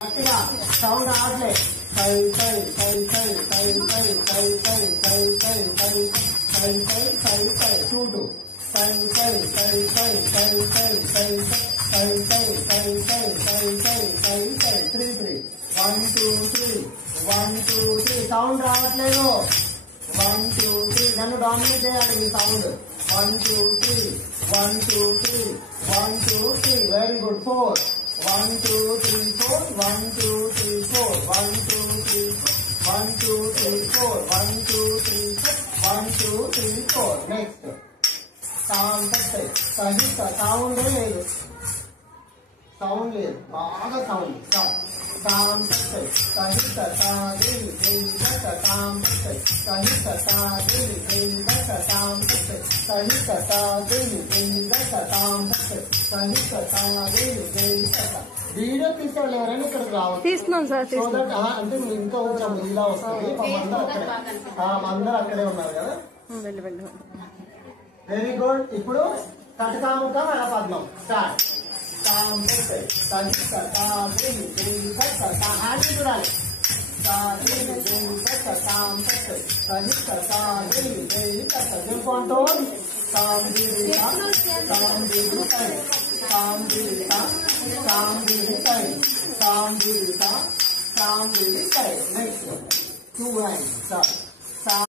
గట్టిగా సౌండ్ రావట్లే. సై సై సై సై సై సై సై సై సై సై సై సై సై సై సై 2 సై సై సై సై సై సై సై సై సై సై సై సై సై సై సై 3 1 2 3 1 2 3 సౌండ్ రావట్లేదు. 1 2 3 నన్ను డామినేట్ చేయాలి ఈ సౌండ్. 1 2 3 1 2 3 1 2 3 very good. 4 1 2 3 4 1 2 3 4 1 2 3 1 2 3 4 1 2 3 1 2 3 4 నెక్స్ట్ సహిత సౌండ్ లేదు. సౌండ్ లేదు, బాగా సౌండ్. సహిత సాగిరి సహిత సాగిరి సహిత సాగిరి సహిత సాగిరి. వీడియో తీసేవాళ్ళు ఎవరైనా ఇక్కడికి రావచ్చు. తీస్తున్నాం సార్. సో దట్ అంటే ఇంకా కొంచెం ఇలా వస్తుంది. అందరూ అక్కడే ఉన్నారు కదా. Very good. ఇప్పుడు కటకాముఖ పద్మం స్టార్ట్. హ్యాండ్ చూడాలి. Next 2 hands.